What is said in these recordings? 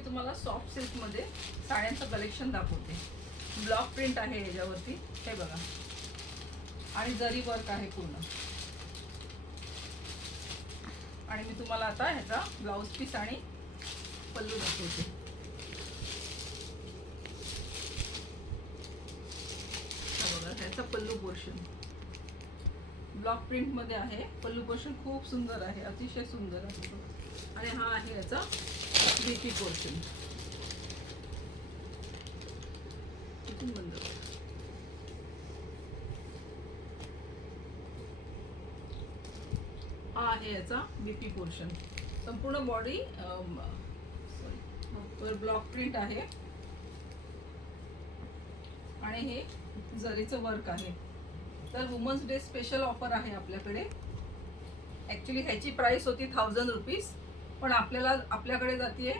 मी तुम्हाला सॉफ्ट सिल्कमध्ये साड्यांचं कलेक्शन दाखवते. ब्लॉक प्रिंट आहे याच्यावरती, हे बघा, आणि जरी वर्क आहे पूर्ण. आणि मी तुम्हाला आता ह्याचा ब्लाउज पीस आणि पल्लू दाखवते. बघा, ह्याचा पल्लू पोर्शन ब्लॉक प्रिंट मध्ये आहे. पल्लू पोर्शन खूप सुंदर आहे, अतिशय सुंदर आहे. आणि हा आहे याचा बीपी पोर्शन. इथून बंद. हा आहे याचा बीपी पोर्शन. संपूर्ण बॉडी सॉरी ब्लॉक प्रिंट आहे आणि हे जरीचं वर्क आहे. तर वुमन्स डे स्पेशल ऑफर आहे आपल्याकडे. ॲक्च्युली ह्याची प्राइस होती 1000 रुपीज, पण आपल्याकडे जाते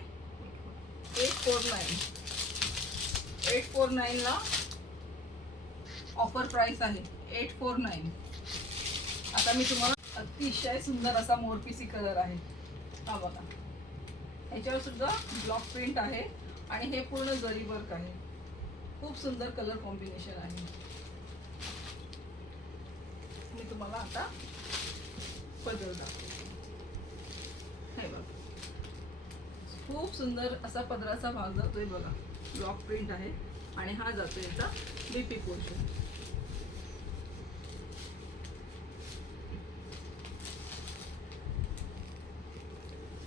849 ला ऑफर प्राइस आहे. 849. आता मी तुम्हाला अतिशय सुंदर असा मोरपिसी कलर आहे, हा बघा. ह्याच्यावर सुद्धा ब्लॉक प्रिंट आहे आणि हे पूर्ण जरी वर्क आहे. खूप सुंदर कलर कॉम्बिनेशन आहे. मी तुम्हाला आता पदर दाखवते. हे बघा, खूप सुंदर असा पदराचा भाग जातोय बघा. ब्लॉक प्रिंट आहे आणि हा जातो याचा बीपी पोर्शन.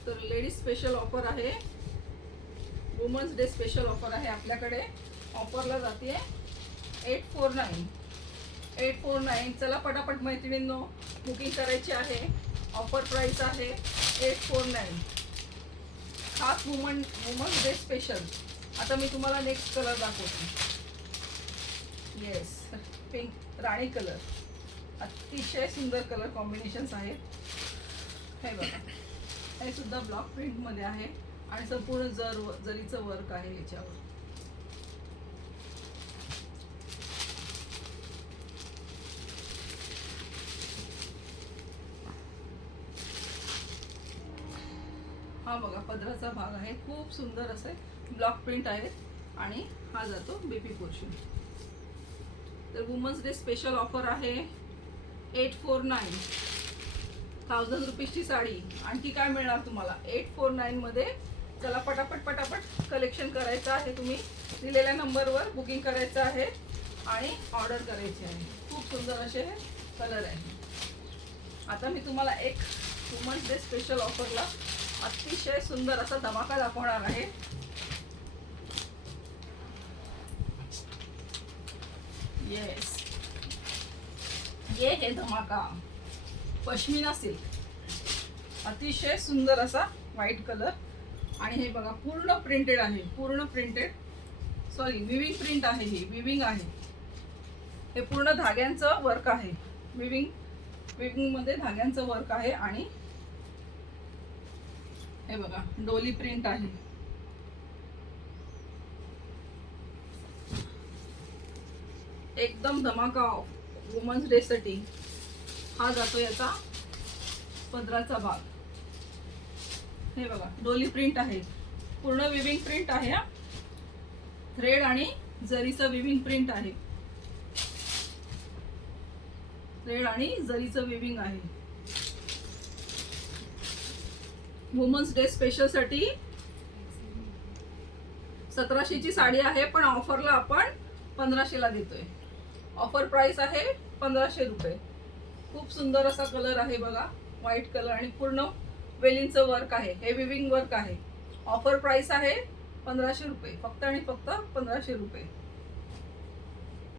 तर लेडीज स्पेशल ऑफर आहे, वुमन्स डे स्पेशल ऑफर आहे आपल्याकडे. ऑफरला जाते 849. चला पटापट मैत्रिणींनो, बुकिंग करायची आहे. ऑफर प्राइस आहे 849, खास वुमन्स डे स्पेशल. आता मी तुम्हाला नेक्स्ट कलर दाखवते. येस, पिंक राणी कलर. अतिशय सुंदर कलर कॉम्बिनेशन्स आहेत. हे बघा, हे सुद्धा ब्लॉक प्रिंट मध्ये आहे आणि संपूर्ण जरीचं वर्क आहे याच्यावर. हा बघा, पदराचा भाग आहे. खूप सुंदर असे ब्लॉक प्रिंट आहे आणि हा जातो बीपी पोर्शन. तर वुमन्स डे स्पेशल ऑफर आहे 849. 1000 रुपीजची साडी. आणखी काय मिळणार तुम्हाला 849 मध्ये. चला पटापट कलेक्शन करायचं आहे. तुम्ही दिलेल्या नंबरवर बुकिंग करायचं आहे आणि ऑर्डर करायची आहे. खूप सुंदर असे हे कलर आहे. आता मी तुम्हाला एक वुमन्स डे स्पेशल ऑफरला अतिशय सुंदर असा धमाका दाखवणार आहे. येस, ये है धमाका. पश्मिना सिल्क. अतिशय सुंदर असा व्हाईट कलर आणि हे बघा पूर्ण प्रिंटेड आहे. पूर्ण प्रिंटेड, सॉरी विविंग प्रिंट आहे. ही विविंग आहे. हे पूर्ण धाग्यांचं वर्क आहे. विविंग मध्ये धाग्यांचं वर्क आहे आणि हे बघा डोली प्रिंट आहे. एकदम धमाका वुमन्स डे साठी. हा जातो याचा पदराचा भाग. हे बघा डोली प्रिंट आहे. पूर्ण विविंग प्रिंट आहे. हा थ्रेड आणि जरीचं विविंग प्रिंट आहे. थ्रेड आणि जरीचं विविंग आहे. वुमन्स डे स्पेशल साठी 1700 ची साडी आहे, पण ऑफरला आपण 1500 ला देतोय. ऑफर प्राइस आहे 1500 रुपये. खूप सुंदर असा कलर आहे बघा, व्हाईट कलर आणि पूर्ण वेलिंगचं वर्क आहे. हे विविंग वर्क आहे. ऑफर प्राइस आहे 1500 रुपये, फक्त आणि फक्त 1500 रुपये.